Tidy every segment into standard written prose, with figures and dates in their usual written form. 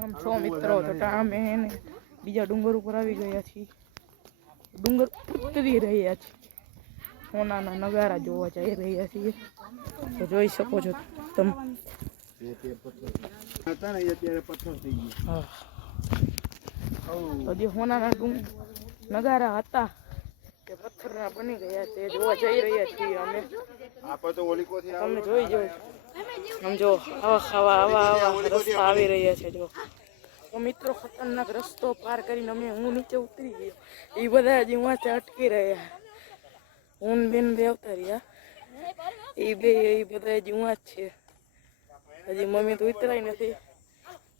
આમ છો મિત્રો તો અમે એને બીજા ડુંગર ઉપર આવી ગયા છીએ. ડુંગર ઉતરી રહ્યા છીએ. સોનાના નગારા જોવા જઈ રહ્યા છીએ. તો જોઈ શકો છો તમે. હજી સોનાના નગારા હતા તે પથ્થરના બની ગયા તે જોવા જઈ રહ્યા છીએ અમે. તમે જોઈ જો સમજો આવા રસ્તા આવી રહ્યા છે. જો તો મિત્રો ખતરનાક રસ્તો પાર કરીને હું નીચે ઉતરી ગયો. એ બધા હજી વાંચે અટકી રહ્યા. હું બેન બે આવતા રહ્યા. એ બધા હજી વાંચ છે. હજી મમ્મી તો ઉતરાય નથી.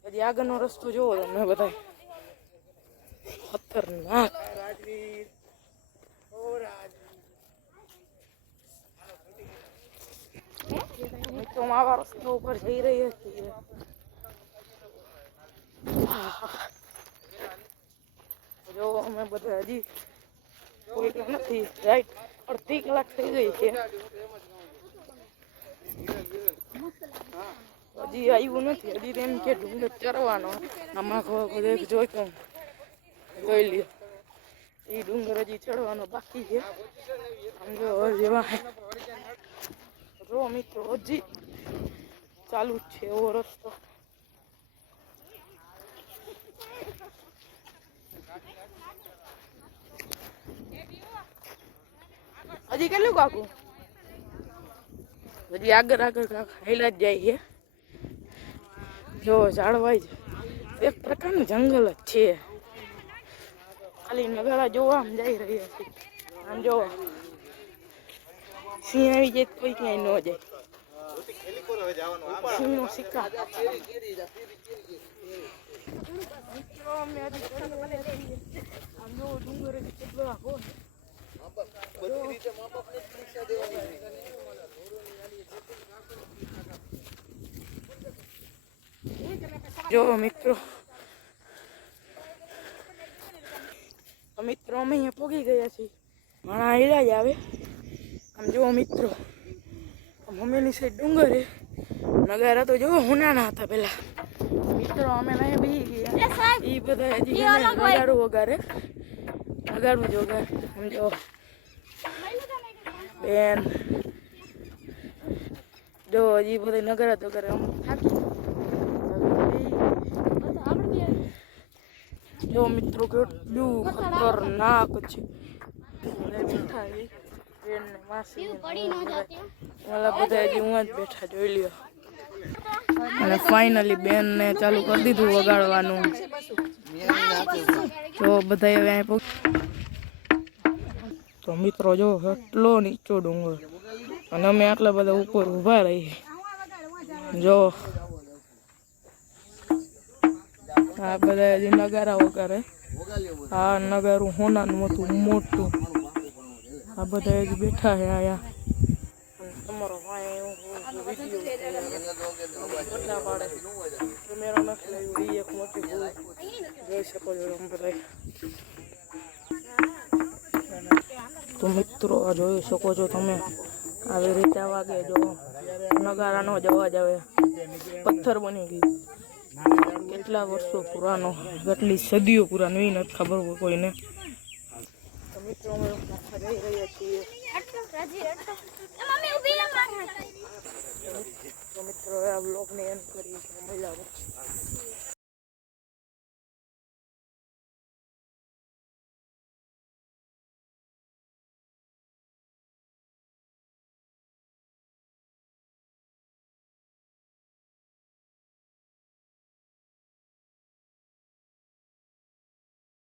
હજી આગળનો રસ્તો જોવો તમે બધા ખતરનાક. મિત્રો આવા રસ્તા ઉપર જઈ રહ્યા છીએ. જો અમે બધા હજી કોઈ નથી. રાઈટ અડધી કલાક થઈ ગઈ છે. હજી આવ્યું નથી. હજી એમ કે ડુંગર ચરવાનો આમાં જોઈ તો જોઈ લ્યો. એ ડુંગર હજી ચડવાનો બાકી છે. સમજો જેવા જો મિત્રો હજી ચાલુ જ છે એવો રસ્તો. હજી કેટલું કાકું? હજી આગળ હાઈલા જ જાય છે. જો ઝાડવાય એક પ્રકારનું જંગલ જ છે. ખાલી નગારા જોવા આમ જઈ રહ્યા છે. આમ જો સિંહ આવી જાય કોઈ ક્યાંય ન જાય. સિંહનો શિકાર. આમ જો ડુંગર કેટલો આખો. જો મિત્રો અમે અહીંયા પોગી ગયા છીએ. ઘણા હીરા જ આવે. આમ જુઓ મિત્રો મમ્મીની સાઈડ ડુંગર છે. નગારા તો જો હોનાના હતા પેલા. મિત્રો અમે નહીં બી ગયા. એ બધા હજી નગારું વગારે. નગારું જ વગારે. સમજો બેન જો હજી બધા નગારા તો કરે. થાકી જો મિત્રો કેટલું ખતરનાક છે. બધા હજી હું જ બેઠા જોઈ લ્યો. અને ફાઇનલી બેન ને ચાલુ કરી દીધું વગાડવાનું. તો બધા હવે તો મિત્રો જો એટલો નીચો ડુંગર અને અમે આટલા બધા ઉપર ઊભા રહી. જો આ બધા હજી નગારા વગારે. આ નગારું હોનાનું હતું મોટું. આ બધા હજી બેઠા છે આયા. તમારો ભાઈ કેમેરો નાખી એક મોટી જોઈ શકો છો બધા. તો મિત્રો જોઈ શકો છો તમે આવી રીતે વાગે. જો નગારાનો જ અવાજ આવે. પથ્થર બની ગઈ. કેટલા વર્ષો પુરાનો, કેટલી સદીઓ પુરાનો એ નથી ખબર કોઈને. તો મિત્રો અમે જઈ રહ્યા છીએ. તો મિત્રો આ બ્લોગને એન્ડ કરી મજા આવે.